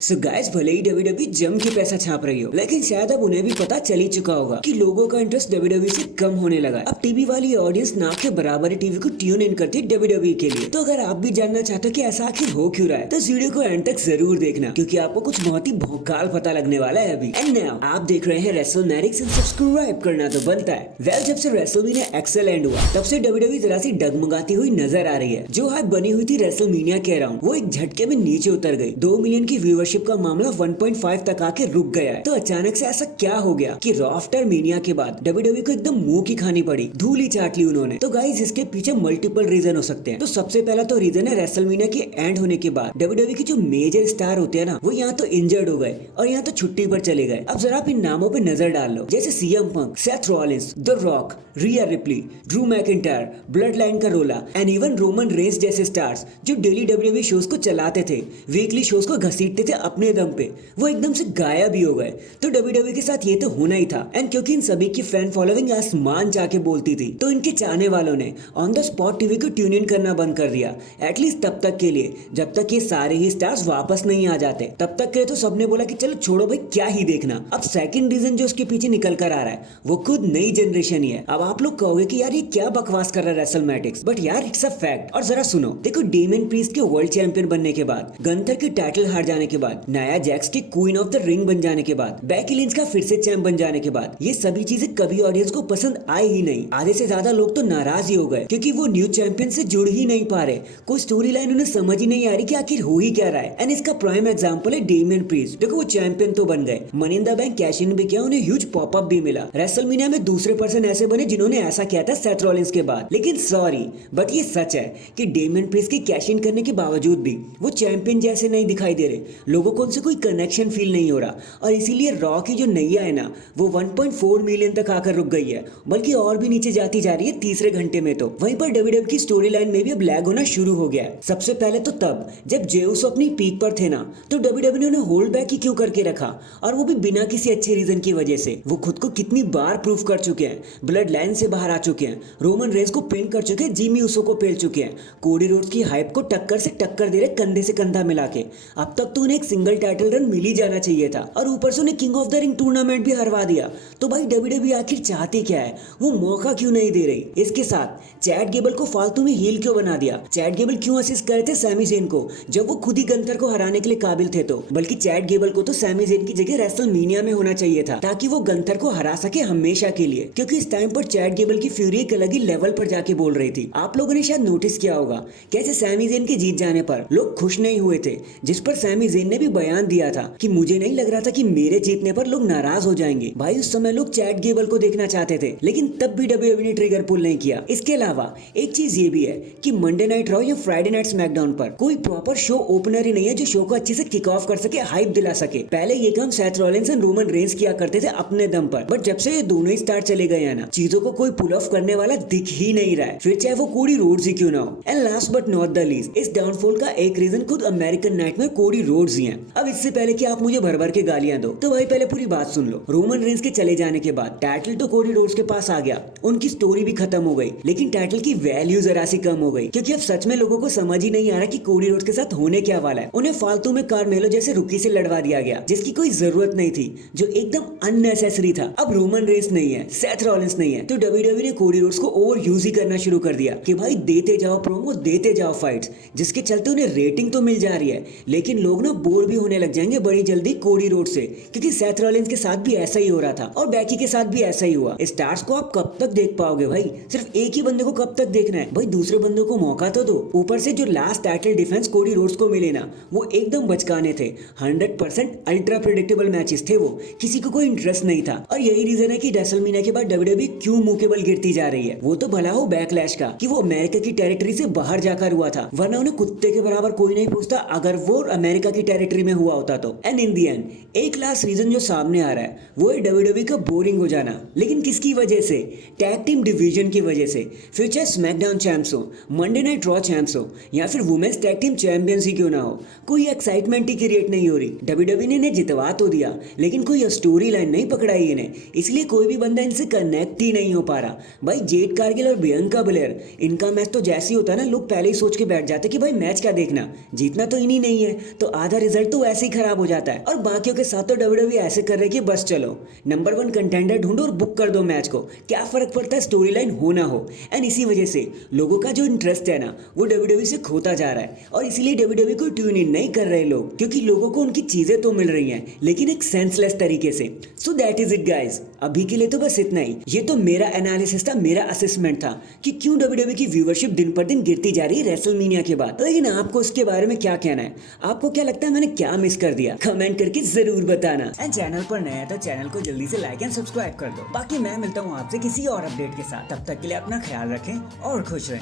So guys, भले ही WW जम के पैसा छाप रही हो, लेकिन शायद अब उन्हें भी पता चल ही चुका होगा कि लोगों का इंटरेस्ट डब्ल्यूडब्ल्यू से कम होने लगा है। अब टीवी वाली ऑडियंस ना के बराबर टीवी को ट्यून इन करती है डब्ल्यूडब्ल्यू के लिए। तो अगर आप भी जानना चाहते हो कि ऐसा आखिर हो क्यों रहा है, तो इस वीडियो को एंड तक जरूर देखना, क्योंकि आपको कुछ बहुत ही भौकाल पता लगने वाला है अभी। एंड नाउ आप देख रहे हैं रेसलमैनिक्स एंड सब्सक्राइब करना तो बनता है। वेल, जब से रेसलमेनिया एक्सेल एंड हुआ, तब से डब्ल्यूडब्ल्यू जरा सी डगमगाती हुई नजर आ रही है। जो हाइप बनी हुई थी रेसलमेनिया के अराउंड, वो एक झटके में नीचे उतर गई। 2 मिलियन की व्यूअरशिप का मामला 1.5 तक आके रुक गया है। तो अचानक से ऐसा क्या हो गया कि रॉ आफ्टर मेनिया के बाद डब्ल्यूडब्ल्यू को एकदम मुंह की खानी पड़ी, धूल ही चाट ली उन्होंने। तो गाइस, इसके पीछे मल्टीपल रीजन हो सकते हैं। तो सबसे पहला तो रीजन है रेसलमेनिया के एंड होने के बाद डब्ल्यूडब्ल्यू के जो मेजर स्टार होते हैं ना, वो यहाँ तो इंजर्ड हो गए और यहाँ तो छुट्टी पर चले गए। अब जरा आप इन नामों पे नजर डाल लो, जैसे CM Punk, Seth Rollins, the rock, Riya replay, Drew McIntyre, blood line का रोला एंड इवन रोमन रेंस जैसे स्टार्स जो डेली डब्ल्यूडब्ल्यू शोज को चलाते थे, वीकली शोज को घसीटते थे अपने दम पे, वो एकदम से गायब ही हो गए। तो डब्ल्यूडब्ल्यू के साथ ये तो होना ही था। एंड क्योंकि इन सभी की फैन फॉलोइंग आसमान जाके बोलती थी, तो इनके चाहने वालों ने ऑन द स्पॉट टीवी को ट्यून इन करना बंद कर दिया, एटलीस्ट तब तक के लिए, जब तक ये सारे ही स्टार्स वापस नहीं आ जाते। तब तक के लिए तो सबने बोला कि चलो छोड़ो भाई, क्या ही देखना। अब सेकंड रीजन जो उसके पीछे निकल कर आ रहा है, वो खुद नई जनरेशन ही है। अब आप लोग कहोगे कि यार ये क्या बकवास कर रहा है रेसलमैटिक्स, बट यार इट्स अ फैक्ट। और जरा सुनो, देखो, डेमियन प्रीस्ट के वर्ल्ड चैंपियन बनने के बाद, गंथर की टाइटल हार जाने के बाद, नाया जैक्स की क्वीन ऑफ द रिंग बन जाने के बाद, बेकी लिंच का फिर से चैंप बन जाने के बाद, ये सभी चीजें कभी ऑडियंस को पसंद आई ही नहीं। आधे से ज्यादा लोग तो नाराज ही हो गए, क्योंकि वो न्यू चैंपियन से जुड़ ही नहीं पा रहे। कोई स्टोरी लाइन उन्हें समझ ही नहीं आ रही कि आखिर हो ही क्या रहा है। एंड इसका प्राइम एग्जांपल है डेमियन प्रीस्ट। देखो, वो चैंपियन तो बन गए, money in the bank cash in भी किया, उन्हें ह्यूज पॉपअप भी मिला। रेसलमेनिया में दूसरे पर्सन ऐसे बने जिन्होंने ऐसा किया था सेथ रॉलिंस के बाद। लेकिन सॉरी, बट ये सच है कि डेमियन प्रीस्ट के कैश इन करने के बावजूद भी वो चैंपियन जैसे नहीं दिखाई दे रहे। लोगों को उनसे कोई कनेक्शन फील नहीं हो रहा, और इसीलिए रॉ की जो नैया है ना, वो 1.4 मिलियन तक आकर रुक गई है, बल्कि और भी नीचे जाती जा रही है तीसरे घंटे में। तो वहीं पर डब्ल्यूडब्ल्यू की स्टोरी लाइन में भी अब लैग होना शुरू हो गया है। सबसे पहले तो तब जब जे उसो अपनी पीक पर थे ना, तो डब्ल्यूडब्ल्यू ने होल्ड बैक ही क्यों करके रखा, और वो भी बिना किसी अच्छे रीजन की वजह से। वो खुद को कितनी बार प्रूव कर चुके हैं, ब्लड लाइन से बाहर आ चुके हैं, रोमन रेंस को पिन कर चुके हैं, जिमी उसो को पेल चुके हैं, कोडी रोड्स की हाइप को टक्कर से टक्कर दे रहे कंधे से कंधा मिला के। अब तक तो उन्हें एक सिंगल टाइटल रन मिल ही जाना चाहिए था, और ऊपर से उन्हें king of the ring tournament भी हरवा दिया। तो भाई डब्ल्यूडब्ल्यू आखिर चाहती क्या है, वो मौका क्यों नहीं दे रही। इसके साथ चैट गेबल को फालतू में हील क्यों बना दिया। चैट गेबल क्यों असिस्ट करे थे सैमी ज़ेन को, जब वो खुद ही गंथर को हराने के लिए काबिल थे। तो बल्कि चैट गेबल को तो सैमी ज़ेन की जगह रेसलमेनिया में होना चाहिए था, ताकि वो गंथर को हरा सके हमेशा के लिए, क्योंकि इस टाइम पर चैट गेबल की फ्यूरी एक अलग ही लेवल पर जाके बोल रही थी। आप लोगों ने शायद नोटिस किया होगा कैसे सैमी ज़ेन के जीत जाने पर लोग खुश नहीं हुए थे, जिस पर सैमी ज़ेन ने भी बयान दिया था कि मुझे नहीं लग रहा था कि मेरे जीतने पर लोग नाराज हो जाएंगे। भाई, उस समय लोग चैट गेबल को देखना चाहते थे, लेकिन तब भी डब्ल्यूडब्ल्यू ने ट्रिगर पुल नहीं किया। इसके अलावा एक चीज ये भी है कि मंडे नाइट रॉ या फ्राइडे नाइट स्मैकडाउन पर कोई प्रॉपर शो ओपनर ही नहीं है जो शो को अच्छे से किक ऑफ कर सके, हाइप दिला सके। पहले ये काम Seth Rollins and Roman Reigns किया करते थे अपने दम पर, बट जब से ये दोनों ही स्टार चले गए हैं ना, चीजों को कोई पुल ऑफ करने वाला दिख ही नहीं रहा है, फिर चाहे वो कोडी रोड्स ही क्यों ना हो। And last but not the least, इस डाउनफॉल का एक रीजन खुद अमेरिकन नाइट में कोडी रोड्स ही हैं। अब इससे पहले कि आप मुझे भर भर के गालियां दो, तो भाई पहले पूरी बात सुन लो। रोमन रेंस के चले जाने के बाद टाइटल तो कोडी रोड्स के पास आ गया, उनकी स्टोरी भी खत्म हो गई, लेकिन टाइटल की वैल्यू जरा सी कम हो गई, क्योंकि अब सच में लोगों को समझ ही नहीं आ रहा कि कोडी रोड्स के साथ होने क्या वाला है। उन्हें फालतू में कार्मेलो जैसे रुकी से लड़वा दिया गया, जिसकी कोई जरूरत नहीं थी, जो एकदम अननेसेसरी था। अब रोमन रेंस नहीं है, सेथ रॉलिंस नहीं है, तो डब्ल्यूडब्ल्यू ने कोडी रोड्स को ओवर यूज ही करना शुरू कर दिया कि भाई देते जाओ प्रोमो, देते जाओ फाइट्स, जिसके चलते उन्हें रेटिंग तो मिल जा रही है, लेकिन लोग ना बोर भी होने लग जाएंगे बड़ी जल्दी कोडी रोड्स से, क्योंकि सेथ रॉलिंस के साथ भी ऐसा ही हो रहा था और बेकी के साथ भी ऐसा ही हुआ। स्टार्स को आप कब तक देख पाओगे भाई, सिर्फ एक ही बंदे को कब तक देखना है भाई, दूसरे बंदों को मौका तो दो। ऊपर से जो last title defence Cody Rhodes को मिले ना, वो एकदम बचकाने थे, 100% अल्ट्रा प्रेडिक्टेबल मैचेस थे वो, किसी को कोई इंटरेस्ट नहीं था। और यही रीजन है कि रेसलमेनिया के बाद डब्ल्यूडब्ल्यू क्यों मुंह के बल गिरती जा रही है। वो तो भला हो बैकलैश का कि वो अमेरिका की टेरिटरी से बाहर जाकर हुआ था, वरना उन्हें कुत्ते के बराबर कोई नहीं पूछता अगर वो अमेरिका की टेरिटरी में हुआ होता तो। एंड इन दी एंड एक लास्ट रीजन जो सामने आ रहा है, वो है डब्ल्यूडब्ल्यू का बोरिंग हो जाना। लेकिन किसकी वजह से? टैग टीम डिवीजन की वजह से। फिर चाहे स्मैकडाउन चैंप्स हो, मंडे नाइट रॉ चैंप्स हो, या फिर वुमेन्स टैग टीम चैंपियंस ही क्यों ना हो, कोई एक्साइटमेंट ही क्रिएट नहीं हो रही। डब्ल्यूडब्ल्यू ने इन्हें जितवा तो दिया, लेकिन कोई स्टोरी लाइन नहीं पकड़ाई इन्हें, इसलिए कोई भी बंदा इनसे कनेक्ट ही नहीं हो पा रहा। भाई जेड कारगिल और बियंका बलेयर, इनका मैच तो जैसे ही होता है ना, लोग पहले ही सोच के बैठ जाते कि भाई मैच क्या देखना, जीतना तो इन्हीं नहीं है। तो आधा रिजल्ट तो ऐसे ही खराब हो जाता है और बाकियों के साथ तो डब्ल्यूडब्ल्यूई ऐसे कर रही है कि बस चलो नंबर 1 कंटेंडर ढूंढो और बुक कर दो मैच को, क्या फर्क पड़ता है स्टोरी लाइन हो ना हो। एंड इसी वजह से लोगों का जो इंटरेस्ट है ना वो डब्ल्यूडब्ल्यूई से खोता जा रहा है और इसीलिए डब्ल्यूडब्ल्यूई को ट्यून इन नहीं कर रहे लोग, क्योंकि लोगों को उनकी चीजें तो मिल रही हैं लेकिन एक सेंसलेस तरीके से। So that is it guys, अभी के लिए तो बस इतना ही। ये तो मेरा एनालिसिस था, मेरा असेसमेंट था कि क्यों डब्ल्यूडब्ल्यूई की व्यूअरशिप दिन पर दिन गिरती जा रही है रेसलमेनिया के बाद। लेकिन आपको उसके बारे में क्या कहना है? आपको क्या लगता है मैंने क्या मिस कर दिया? कमेंट करके जरूर बताना। एंड चैनल पर नया है तो चैनल को जल्दी से लाइक एंड सब्सक्राइब कर दो। बाकी मैं मिलता हूँ आपसे किसी और अपडेट के साथ, तब तक के लिए अपना ख्याल रखें और खुश रहें।